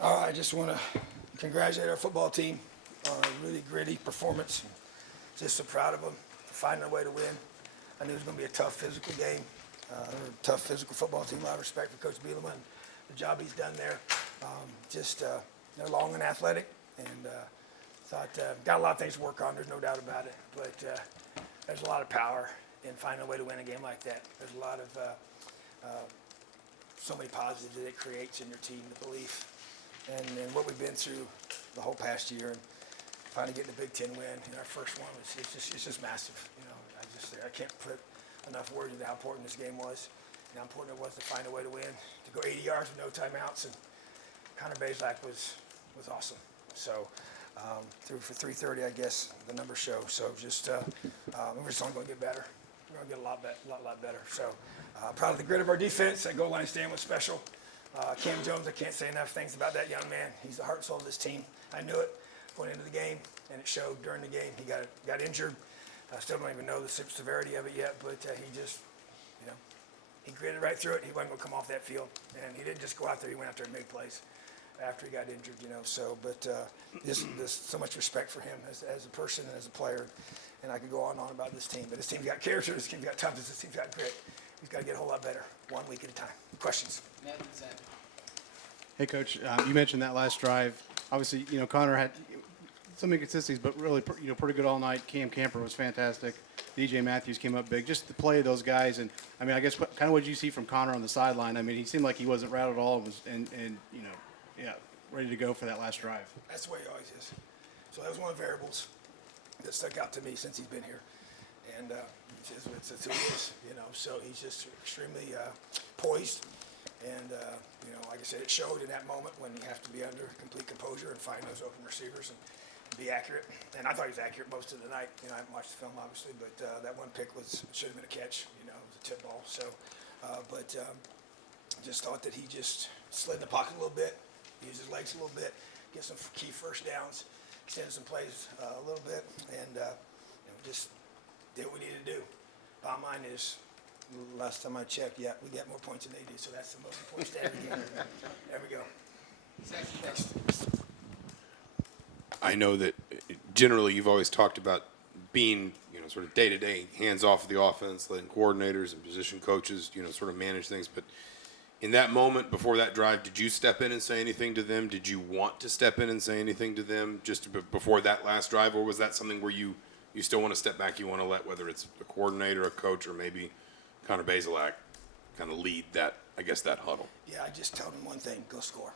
I just want to congratulate our football team on a really gritty performance. Just so proud of them for finding a way to win. I knew it was going to be a tough physical game, they're a tough physical football team. A lot of respect for Coach Bielema and the job he's done there. They're long and athletic, and got a lot of things to work on. There's no doubt about it. But there's a lot of power in finding a way to win a game like that. There's a lot of so many positives that it creates in your team, the belief, and what we've been through the whole past year, and finally getting a Big Ten win in our first one, it's just massive. I can't put enough words into how important this game was, and how important it was to find a way to win, to go 80 yards with no timeouts, and Connor Bazelak was awesome. So through for 330, I guess the numbers show. So we're just only going to get better. We're going to get a lot better. So proud of the grit of our defense. That goal line stand was special. Cam Jones, I can't say enough things about that young man. He's the heart and soul of this team. I knew it going into the game, and it showed during the game. He got injured. I still don't even know the severity of it yet, but he gritted right through it. He wasn't going to come off that field, and he didn't just go out there. He went out there and made plays after he got injured, just so much respect for him as a person and as a player, and I could go on and on about this team. But this team's got character, this team's got toughness, this team's got grit. We've got to get a whole lot better, 1 week at a time. Questions? Hey, Coach, you mentioned that last drive. Obviously, Connor had some inconsistencies, but really, pretty good all night. Cam Camper was fantastic. DJ Matthews came up big. Just the play of those guys, and I guess kind of what did you see from Connor on the sideline? He seemed like he wasn't rattled at all, and ready to go for that last drive. That's the way he always is. So that was one of the variables that stuck out to me since he's been here, and it's who he is. So he's just extremely poised, and like I said, it showed in that moment when you have to be under complete composure and find those open receivers and be accurate. And I thought he was accurate most of the night. I haven't watched the film obviously, but that one pick should have been a catch. It was a tip ball. So, just thought that he just slid in the pocket a little bit, used his legs a little bit, get some key first downs, extended some plays a little bit, and just did what we needed to do. Bottom line is, last time I checked, we got more points than they do, so that's the most important stat of the game. There we go. Next. I know that generally you've always talked about being, sort of day-to-day, hands-off of the offense, letting coordinators and position coaches, sort of manage things. But in that moment, before that drive, did you step in and say anything to them? Did you want to step in and say anything to them just before that last drive? Or was that something where you still want to step back, you want to let, whether it's a coordinator, a coach, or maybe Connor Bazelak kind of lead that huddle? Yeah, I just told them one thing: go score.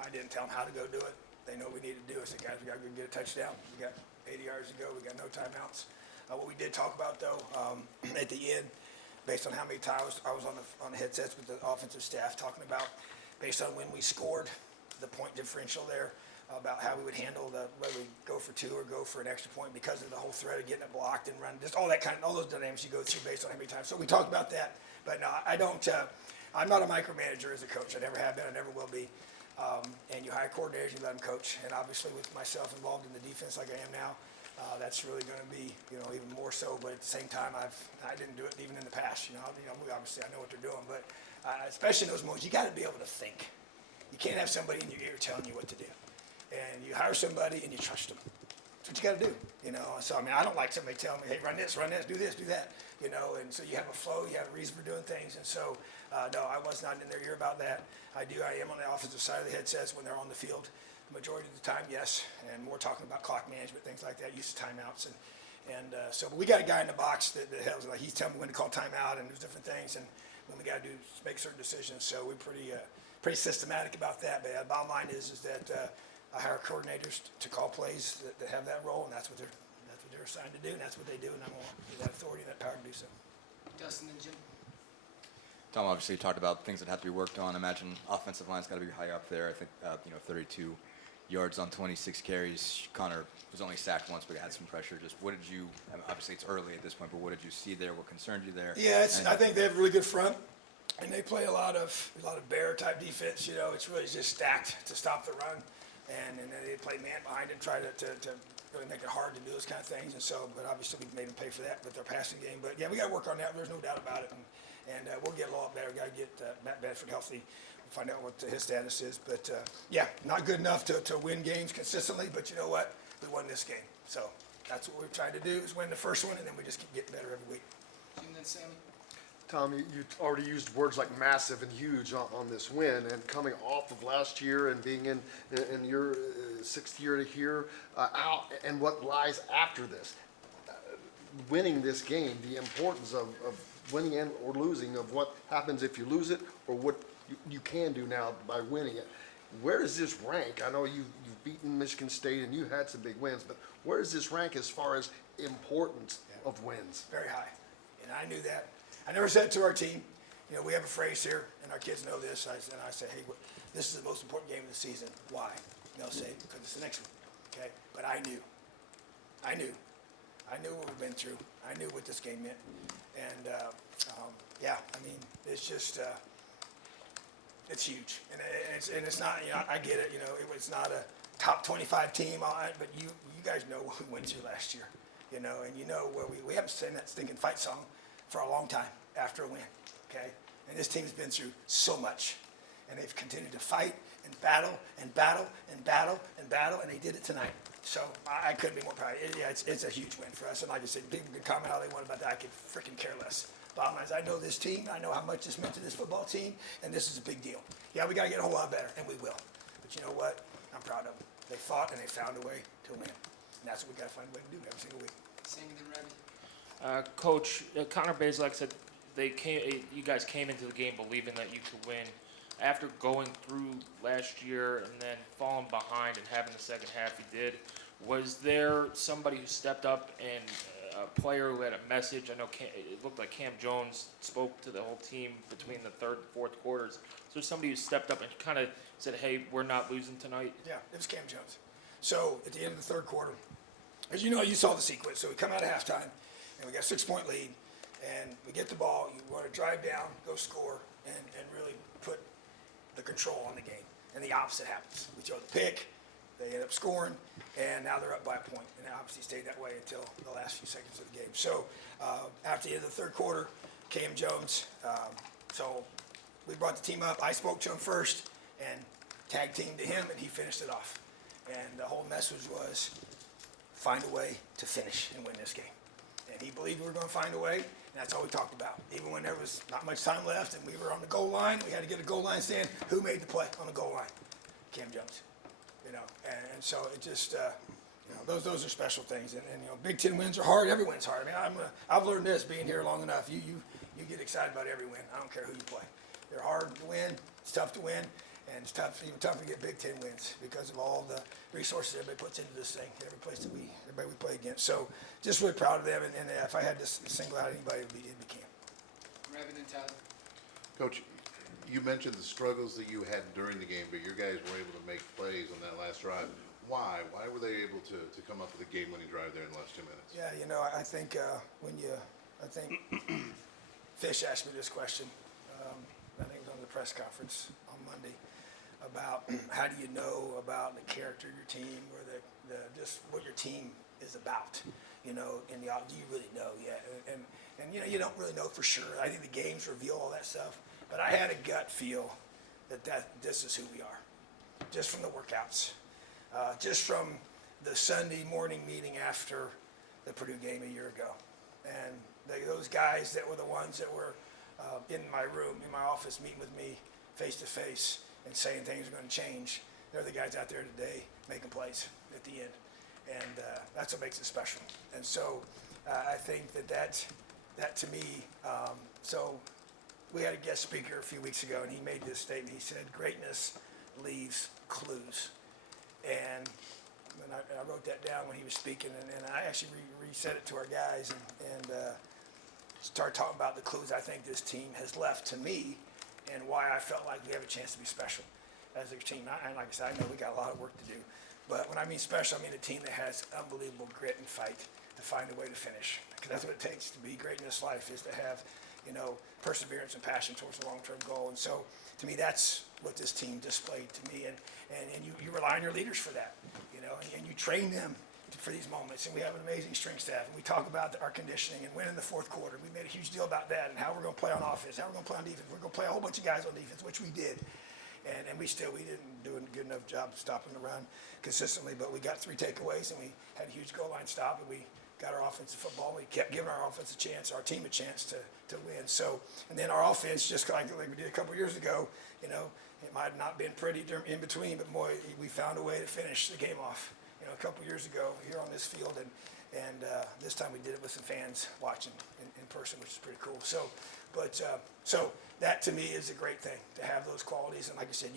I didn't tell them how to go do it. They know what we need to do. I said, guys, we got to go get a touchdown. We got 80 yards to go. We got no timeouts. What we did talk about, though, at the end, based on how many times I was on the headsets with the offensive staff talking about, based on when we scored, the point differential there, about how we would handle whether we go for two or go for an extra point because of the whole threat of getting it blocked and run, just all those dynamics you go through based on how many times. So we talked about that, but no, I don't. I'm not a micromanager as a coach. I never have been. I never will be. And you hire coordinators, you let them coach. And obviously, with myself involved in the defense like I am now, that's really going to be, even more so. But at the same time, I didn't do it even in the past. Obviously I know what they're doing, but especially in those moments, you got to be able to think. You can't have somebody in your ear telling you what to do. And you hire somebody and you trust them. That's what you got to do. So I don't like somebody telling me, hey, run this, do this, do that. And so you have a flow, you have a reason for doing things. And so, no, I was not in their ear about that. I am on the offensive side of the headsets when they're on the field. The majority of the time, yes, and more talking about clock management, things like that, use of timeouts. So but we got a guy in the box that helps. Like, he's telling me when to call timeout and there's different things, and when we got to make certain decisions. So we're pretty systematic about that. But the bottom line is that I hire coordinators to call plays that have that role, and that's what they're assigned to do, and that's what they do, and I'm going to give that authority and that power to do so. Dustin and Jim. Tom, obviously you talked about things that have to be worked on. Imagine offensive line's got to be high up there. I think 32 yards on 26 carries. Connor was only sacked once, but had some pressure. Just what did you? Obviously it's early at this point, but what did you see there? What concerned you there? Yeah, I think they have a really good front, and they play a lot of bear type defense. It's really just stacked to stop the run, and then they play man behind and try to really make it hard to do those kind of things. And so, but obviously we've made them pay for that with their passing game. But yeah, we got to work on that. There's no doubt about it. And we'll get a lot better. We got to get Matt Bedford healthy. find out what his status is. But yeah, not good enough to win games consistently, but you know what? We won this game. So that's what we've tried to do, is win the first one, and then we just keep getting better every week. And then Sammy? Tom, you already used words like massive and huge on this win, and coming off of last year and being in your sixth year to here, and what lies after this. Winning this game, the importance of winning and or losing, of what happens if you lose it, or what you can do now by winning it. Where does this rank? I know you've beaten Michigan State and you had some big wins, but where does this rank as far as importance of wins? Very high, and I knew that. I never said it to our team. You know, we have a phrase here, and our kids know this. I say, hey, this is the most important game of the season. Why? And they'll say, because it's the next one. Okay? But I knew what we've been through. I knew what this game meant. And, yeah, I mean, it's just, it's huge. And it's not, you know, I get it, you know, it's not a top 25 team, but you guys know what we went through last year, you know, and you know where we haven't sang that stinking fight song for a long time after a win, okay? And this team has been through so much, and they've continued to fight and battle and battle and battle and battle, and they did it tonight. So I couldn't be more proud. Yeah, it's a huge win for us. And like I said, people can comment how they want about that. I could freaking care less. Bottom line is, I know this team. I know how much this meant to this football team, and this is a big deal. Yeah, we got to get a whole lot better, and we will. But you know what? I'm proud of them. They fought, and they found a way to win. And that's what we got to find a way to do every single week. Sammy, then Rebby? Coach, Connor Bazelak said you guys came into the game believing that you could win. After going through last year and then falling behind and having the second half you did, was there somebody who stepped up and a player who had a message? I know it looked like Cam Jones spoke to the whole team between the third and fourth quarters. So there's somebody who stepped up and kind of said, hey, we're not losing tonight? Yeah, it was Cam Jones. So at the end of the third quarter, as you know, you saw the sequence. So we come out of halftime, and we got a 6-point lead, and we get the ball. You want to drive down, go score, and really put the control on the game. And the opposite happens. We throw the pick, they end up scoring, and now they're up by a point. And they obviously stayed that way until the last few seconds of the game. So after the end of the third quarter, Cam Jones, so we brought the team up. I spoke to him first and tag teamed to him, and he finished it off. And the whole message was, find a way to finish and win this game. And he believed we were going to find a way, and that's all we talked about. Even when there was not much time left and we were on the goal line, we had to get a goal line stand. Who made the play on the goal line? Cam Jones. You know, and so it just, you know, those are special things. And you know, Big Ten wins are hard. Every win's hard. I mean, I've learned this being here long enough. You get excited about every win. I don't care who you play. They're hard to win. It's tough to win. And it's even tougher to get Big Ten wins because of all the resources everybody puts into this thing, everybody we play against. So just really proud of them. And if I had to single out anybody, it'd be Cam. Rebby, then Tyler? Coach, you mentioned the struggles that you had during the game, but your guys were able to make plays on that last drive. Why? Why were they able to come up with a game-winning drive there in the last 2 minutes? Yeah, you know, I think I think Fish asked me this question. I think it was on the press conference on Monday about how do you know about the character of your team or the just what your team is about, you know, do you really know yet? And you know, you don't really know for sure. I think the games reveal all that stuff, but I had a gut feel that this is who we are, just from the workouts, just from the Sunday morning meeting after the Purdue game a year ago, and those guys that were the ones that were in my room, in my office, meeting with me face to face and saying things are going to change. They're the guys out there today making plays at the end, and that's what makes it special. And so I think that to me, so we had a guest speaker a few weeks ago, and he made this statement. He said, greatness leaves clues. And I wrote that down when he was speaking, and I actually re-said it to our guys and started talking about the clues I think this team has left to me and why I felt like we have a chance to be special as a team. And like I said, I know we got a lot of work to do. But when I mean special, I mean a team that has unbelievable grit and fight to find a way to finish. Because that's what it takes to be great in this life, is to have, you know, perseverance and passion towards a long-term goal. And so, to me, that's what this team displayed to me. And you rely on your leaders for that, you know, and you train them for these moments. And we have an amazing strength staff. And we talk about our conditioning and winning the fourth quarter. We made a huge deal about that and how we're going to play on offense, how we're going to play on defense. We're going to play a whole bunch of guys on defense, which we did. And we didn't do a good enough job stopping the run consistently, but we got 3 takeaways, and we had a huge goal line stop, and we got our offensive football. We kept giving our offense a chance, our team a chance to win. So, and then our offense, just like we did a couple years ago, you know, it might have not been pretty in between, but boy, we found a way to finish the game off. You know, a couple years ago here on this field, and this time we did it with some fans watching in person, which is pretty cool. So, so that to me is a great thing to have those qualities. And like I said,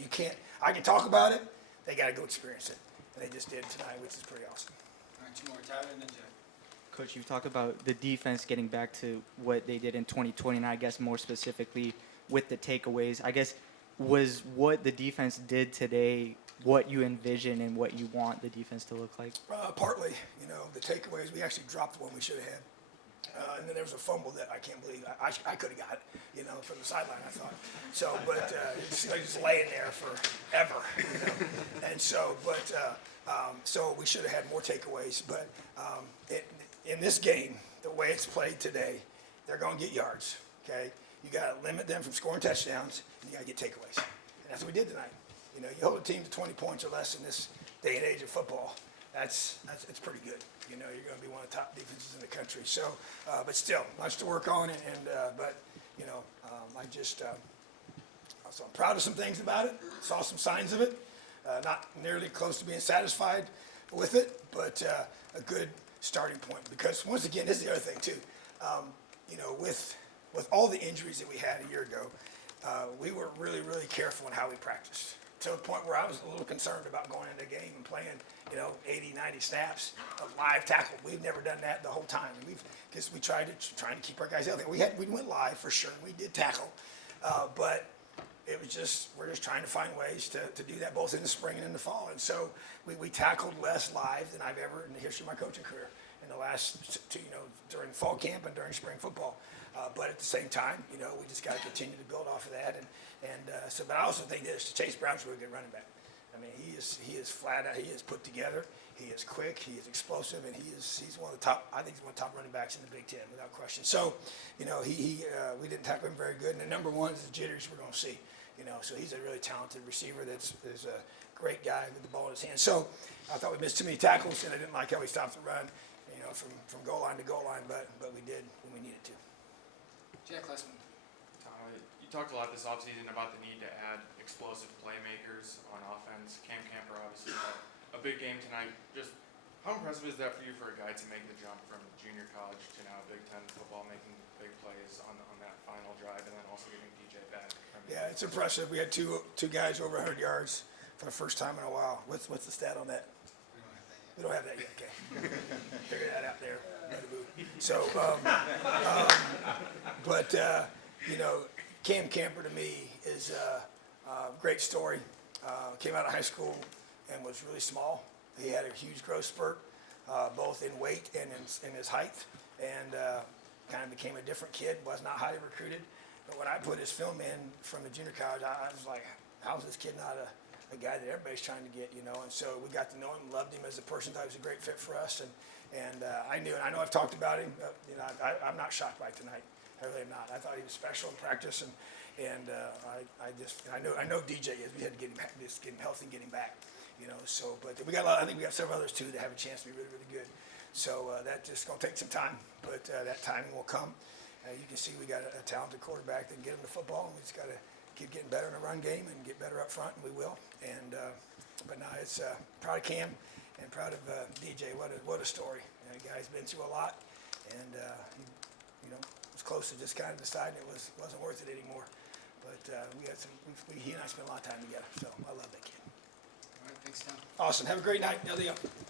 I can talk about it, they got to go experience it, and they just did tonight, which is pretty awesome. All right, 2 more, Tyler, and then Jeff. Coach, you talked about the defense getting back to what they did in 2020, and I guess more specifically with the takeaways. I guess was what the defense did today what you envision and what you want the defense to look like? Partly, you know, the takeaways, we actually dropped one we should have had. And then there was a fumble that I can't believe, I could have got, you know, from the sideline, I thought. So, but it's like just laying there forever, you know. And so, so we should have had more takeaways. But in this game, the way it's played today, they're going to get yards, okay? You got to limit them from scoring touchdowns, and you got to get takeaways. And that's what we did tonight. You know, you hold a team to 20 points or less in this day and age of football. It's pretty good. You know, you're going to be one of the top defenses in the country. So, but still, much to work on. But you know, so I'm proud of some things about it. Saw some signs of it. Not nearly close to being satisfied with it, but a good starting point. Because once again, this is the other thing too. You know, with all the injuries that we had a year ago, we were really, really careful in how we practiced. To the point where I was a little concerned about going into a game and playing, you know, 80, 90 snaps of live tackle. We've never done that the whole time. Because we trying to keep our guys healthy. We went live for sure. We did tackle, but it was we're just trying to find ways to do that both in the spring and in the fall. And so we tackled less live than I've ever in the history of my coaching career in the last two, you know, during fall camp and during spring football. But at the same time, you know, we just got to continue to build off of that. But I also think this: Chase Brown's a really good running back. I mean, he is flat out. He is put together. He is quick. He is explosive, and he's one of the top. I think he's one of the top running backs in the Big Ten, without question. So, you know, we didn't tackle him very good. And the number one is the jitters we're going to see. You know, so he's a really talented receiver. Is a great guy with the ball in his hand. So I thought we missed too many tackles, and I didn't like how we stopped the run. You know, from goal line to goal line, but we did when we needed to. Jack Lessman. You talked a lot this offseason about the need to add explosive playmakers on offense. Cam Camper obviously had a big game tonight. Just how impressive is that for you for a guy to make the jump from junior college to now Big Ten football, making big plays on that final drive, and then also getting DJ back? Yeah, it's impressive. We had two guys over 100 yards for the first time in a while. What's the stat on that? We don't have that yet. Okay, figure that out there. So, you know, Cam Camper to me is a great story. Came out of high school and was really small. He had a huge growth spurt, both in weight and in his height, and kind of became a different kid. Was not highly recruited, but when I put his film in from the junior college, I was like, how is this kid not a guy that everybody's trying to get, you know? And so we got to know him, loved him as a person, thought he was a great fit for us, and I know I've talked about him. You know, I'm not shocked by tonight. I really am not. I thought he was special in practice, and I know DJ is. We had to get him healthy and get him back. You know, so but we got I think we have several others too that have a chance to be really, really good. So that's just going to take some time, but that timing will come. You can see we got a talented quarterback that can get him the football, and we just got to keep getting better in the run game and get better up front, and we will. But now it's proud of Cam and proud of DJ. What a story! The guy's been through a lot, and he was close to just kind of deciding it wasn't worth it anymore. But he and I spent a lot of time together, so I love that kid. All right, thanks, Tom. Awesome. Have a great night, Elio.